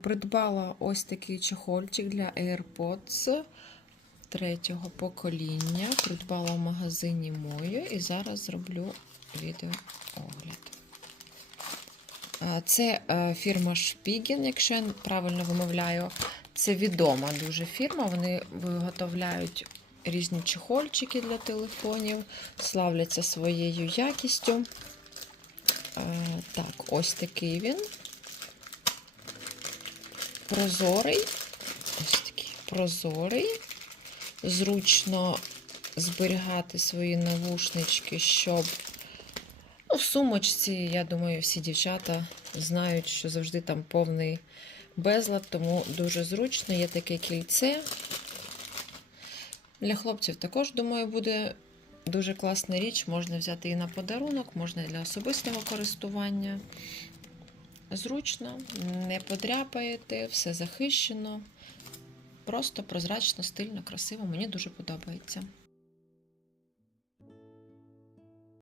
Придбала ось такий чохольчик для AirPods третього покоління. Придбала в магазині Мою і зараз зроблю відеоогляд. Це е, фірма Spigen, якщо я правильно вимовляю. Це відома дуже фірма. Вони виготовляють різні чехольчики для телефонів, славляться своєю якістю. Е, Так, ось такий він. Прозорий. Ось такий прозорий. Зручно зберігати свої навушнички, щоб ну, в сумочці, я думаю, всі дівчата знають, що завжди там повний безлад, тому дуже зручно. Є таке кільце. Для хлопців також, думаю, буде дуже класна річ. Можна взяти і на подарунок, можна і для особистого користування. Зручно, не подряпаєте, все захищено. Просто прозрачно, стильно, красиво. Мені дуже подобається.